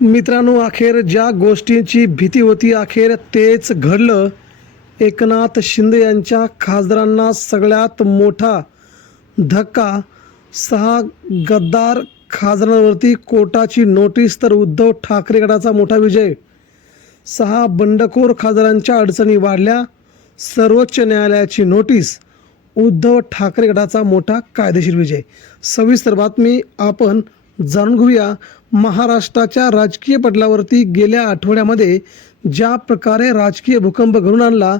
मित्रांनो, अखेर ज्या गोष्टींची भीती होती अखेर तेच घडलं. एकनाथ शिंदे यांच्या खासदारांना सगळ्यात मोठा धक्का. 6 गद्दार खासदारांवरती कोर्टाची नोटीस तर उद्धव ठाकरे गटाचा मोठा विजय. 6 बंडखोर खासदारांच्या अडचणी वाढल्या, सर्वोच्च न्यायालयाची नोटीस, उद्धव ठाकरे गटाचा मोठा कायदेशीर विजय. सविस्तर बातमी आपण जाणून घेऊया. महाराष्ट्राच्या राजकीय पटलावरती गेल्या आठवड्यामध्ये ज्या प्रकारे राजकीय भूकंप घडून आणला,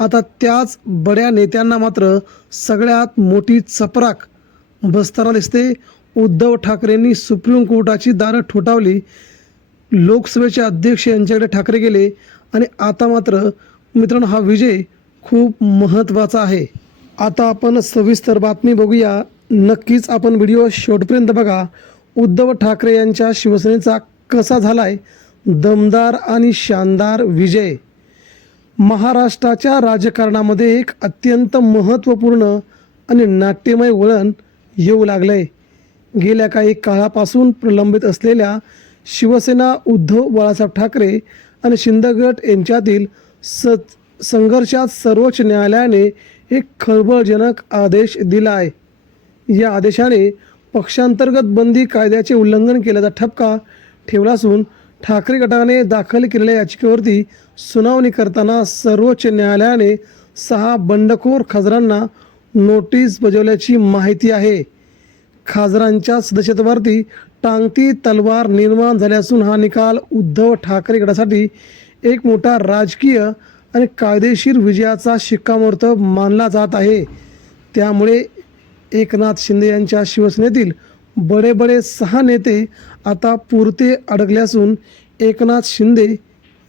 आता त्याच बड्या नेत्यांना मात्र सगळ्यात मोठी चपराक बसताना दिसते. उद्धव ठाकरेंनी सुप्रीम कोर्टाची दारं ठोठावली, लोकसभेचे अध्यक्ष यांच्याकडे ठाकरे गेले आणि आता मात्र मित्रांनो हा विजय खूप महत्त्वाचा आहे. आता आपण सविस्तर बातमी बघूया. नक्कीच आपण व्हिडिओ शेवटपर्यंत बघा. उद्धव ठाकरे यांच्या शिवसेनेचा कसा झालाय दमदार आणि शानदार विजय. महाराष्ट्राच्या राजकारणामध्ये एक अत्यंत महत्त्वपूर्ण आणि नाट्यमय वळण येऊ लागलंय. गेल्या काही काळापासून प्रलंबित असलेल्या शिवसेना उद्धव बाळासाहेब ठाकरे आणि शिंदे गट यांच्यातील संघर्षात सर्वोच्च न्यायालयाने एक खळबळजनक आदेश दिला आहे. या आदेशाने पक्षांतर्गत बंदी कायद्याचे उल्लंघन केल्याचा ठपका ठेवला असून ठाकरे गटाने दाखल केलेल्या याचिकेवरती सुनावणी करताना सर्वोच्च न्यायालयाने 6 बंडखोर खासदारांना नोटीस बजावल्याची माहिती आहे. खासदारांच्या सदस्यत्वावरती टांगती तलवार निर्माण झाली असून हा निकाल उद्धव ठाकरे गटासाठी एक मोठा राजकीय आणि कायदेशीर विजयाचा शिक्कामोर्तब मानला जात आहे. त्यामुळे एकनाथ शिंदे यांच्या शिवसेनेतील बडे 6 नेते आता पुरते अडकले असून एकनाथ शिंदे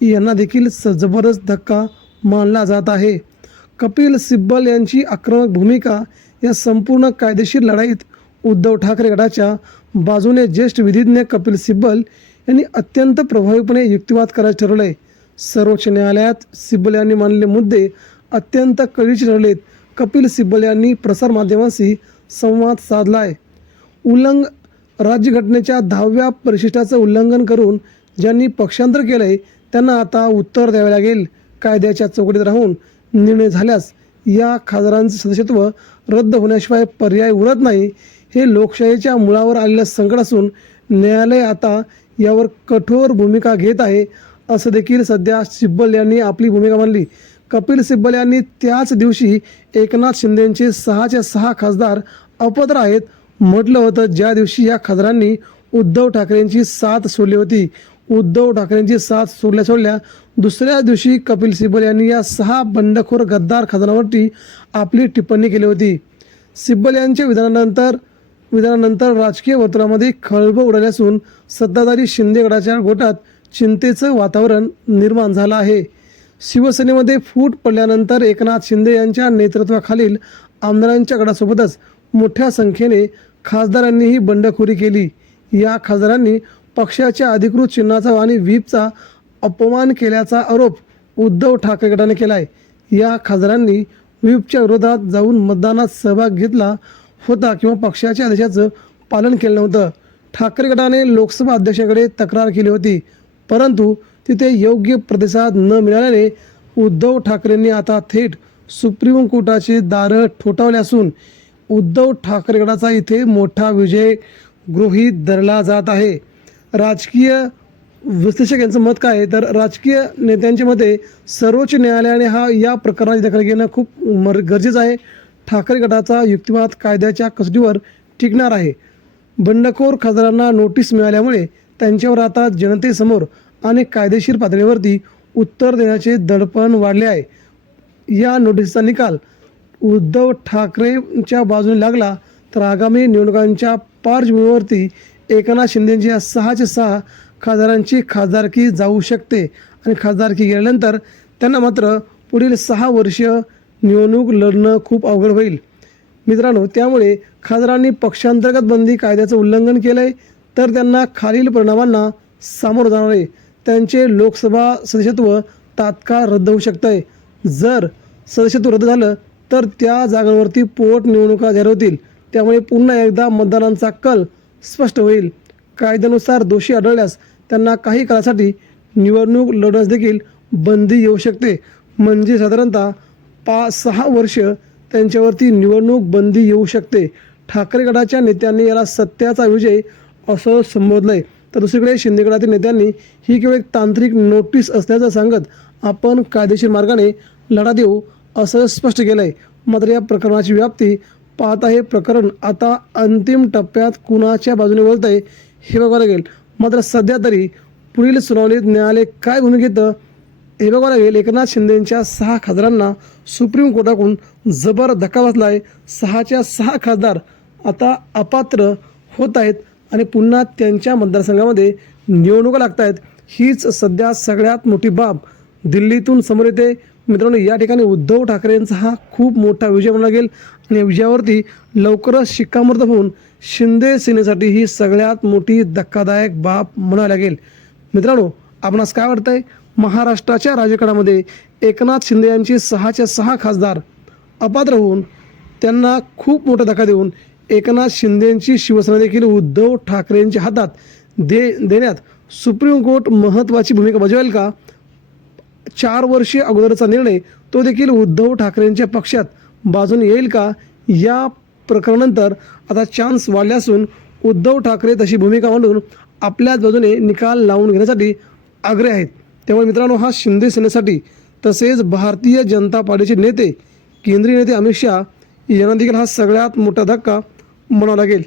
यांना देखील जबरदस्त धक्का मानला जात आहे. कपिल सिब्बल यांची आक्रमक भूमिका या संपूर्ण कायदेशीर लढाईत उद्धव ठाकरे गटाच्या बाजूने ज्येष्ठ विधिज्ञ कपिल सिब्बल यांनी अत्यंत प्रभावीपणे युक्तिवाद करायचे ठरवले. सर्वोच्च न्यायालयात सिब्बल यांनी मांडलेले मुद्दे अत्यंत कळीचे ठरलेत. कपिल सिब्बल यांनी प्रसारमाध्यमांशी संवाद साधला आहे. राज्यघटनेच्या 10व्या परिशिष्टाचं उल्लंघन करून ज्यांनी पक्षांतर केलं आहे त्यांना आता उत्तर द्यावे लागेल. कायद्याच्या चौकटीत राहून निर्णय झाल्यास या खासदारांचे सदस्यत्व रद्द होण्याशिवाय पर्याय उरत नाही. हे लोकशाहीच्या मुळावर आलेलं संकट असून न्यायालय आता यावर कठोर भूमिका घेत आहे असं देखील सध्या सिब्बल यांनी आपली भूमिका मांडली. कपिल सिब्बल यांनी त्याच दिवशी एकनाथ शिंदेंचे 6च्या 6 खासदार अपात्र आहेत म्हटलं होतं, ज्या दिवशी या खासदारांनी उद्धव ठाकरेंची साथ सोडली होती. उद्धव ठाकरेंची साथ सोडल्या दुसऱ्या दिवशी कपिल सिब्बल यांनी या 6 बंडखोर गद्दार खासदारांवरती आपली टिप्पणी केली होती. सिब्बल यांच्या विधानानंतर राजकीय वर्तुळामध्ये खळबळ उडाली असून सत्ताधारी शिंदे गटाच्या गोटात चिंतेचं वातावरण निर्माण झालं आहे. शिवसेनेमध्ये फूट पडल्यानंतर एकनाथ शिंदे यांच्या नेतृत्वाखालील आमदारांच्या गटासोबतच मोठ्या संख्येने खासदारांनीही बंडखोरी केली. या खासदारांनी पक्षाच्या अधिकृत चिन्हाचा आणि व्हीपचा अपमान केल्याचा आरोप उद्धव ठाकरे गटाने केला आहे. या खासदारांनी व्हीपच्या विरोधात जाऊन मतदानात सहभाग घेतला होता किंवा पक्षाच्या आदेशाचं पालन केलं नव्हतं. ठाकरे गटाने लोकसभा अध्यक्षाकडे तक्रार केली होती, परंतु तिथे योग्य प्रतिसाद न मिळाल्याने उद्धव ठाकरेंनी आता थेट सुप्रीम कोर्टाचे दारं ठोठावले असून उद्धव ठाकरे गटाचा इथे मोठा विजय गृहीत धरला जात आहे. राजकीय विश्लेषक यांचं मत काय आहे तर राजकीय नेत्यांच्या मते सर्वोच्च न्यायालयाने या प्रकरणाची दखल घेणं खूप गरजेचं आहे. ठाकरे गटाचा युक्तिवाद कायद्याच्या कसोटीवर टिकणार आहे. बंडखोर खासदारांना नोटीस मिळाल्यामुळे त्यांच्यावर आता जनतेसमोर आणि कायदेशीर पातळीवरती उत्तर देण्याचे दडपण वाढले आहे. या नोटीसचा निकाल उद्धव ठाकरेंच्या बाजूने लागला तर आगामी निवडणुकांच्या पार्श्वभूमीवरती एकनाथ शिंदेंच्या 6च्या 6 खासदारांची खासदारकी जाऊ शकते आणि खासदारकी गेल्यानंतर त्यांना मात्र पुढील 6 वर्ष निवडणूक लढणं खूप अवघड होईल. मित्रांनो, त्यामुळे खासदारांनी पक्षांतर्गत बंदी कायद्याचं उल्लंघन केलं आहे तर त्यांना खालील परिणामांना सामोरं जाणार आहे. त्यांचे लोकसभा सदस्यत्व तात्काळ रद्द होऊ शकतं आहे. जर सदस्यत्व रद्द झालं तर त्या जागांवरती पोटनिवडणुका जाहीर होतील. त्यामुळे पुन्हा एकदा मतदारांचा कल स्पष्ट होईल. कायद्यानुसार दोषी आढळल्यास त्यांना काही काळासाठी निवडणूक लढवण्यास देखील बंदी येऊ शकते. म्हणजे साधारणतः 5-6 वर्ष त्यांच्यावरती निवडणूक बंदी येऊ शकते. ठाकरे गटाच्या नेत्यांनी याला सत्याचा विजय असं संबोधलंय. तर दुसरीकडे शिंदे गटातील नेत्यांनी ही केवळ एक तांत्रिक नोटीस असल्याचं सांगत आपण कायदेशीर मार्गाने लढा देऊ असं स्पष्ट केलं आहे. मात्र या प्रकरणाची व्याप्ती पाहता हे प्रकरण आता अंतिम टप्प्यात कुणाच्या बाजूने वळत आहे हे बघावं लागेल. मात्र सध्या तरी पुढील सुनावणीत न्यायालय काय भूमिका घेतं हे बघावं लागेल. एकनाथ शिंदेंच्या 6 खासदारांना सुप्रीम कोर्टाकडून जबर धक्का बसला आहे. 6च्या 6 खासदार आता अपात्र होत आहेत आणि पुन्हा त्यांच्या मतदारसंघामध्ये निवडणुका लागत आहेत. हीच सध्या सगळ्यात मोठी बाब दिल्लीतून समोर येते. मित्रांनो, या ठिकाणी उद्धव ठाकरेंचा हा खूप मोठा विजय म्हणावा लागेल आणि या विजयावरती लवकरच शिक्कामोर्तब होऊन शिंदे सेनेसाठी ही सगळ्यात मोठी धक्कादायक बाब म्हणावी लागेल. मित्रांनो, आपणास काय वाटतंय? महाराष्ट्राच्या राजकारणामध्ये एकनाथ शिंदे यांची 6च्या 6 खासदार अपात्र होऊन त्यांना खूप मोठा धक्का देऊन एकनाथ शिंदेंची शिवसेना देखील उद्धव ठाकरेंच्या हातात देण्यात सुप्रीम कोर्ट महत्त्वाची भूमिका बजावेल का? 4 वर्षे अगोदरचा निर्णय तो देखील उद्धव ठाकरेंच्या पक्षात बाजूने येईल का? या प्रकरणानंतर आता चान्स वाढले असून उद्धव ठाकरे तशी भूमिका मांडून आपल्याच बाजूने निकाल लावून घेण्यासाठी आग्रही आहेत. त्यामुळे मित्रांनो, हा शिंदे सेनेसाठी तसेच भारतीय जनता पार्टीचे नेते केंद्रीय नेते अमित शहा यांना देखील हा सगळ्यात मोठा धक्का म्हणावा लागेल.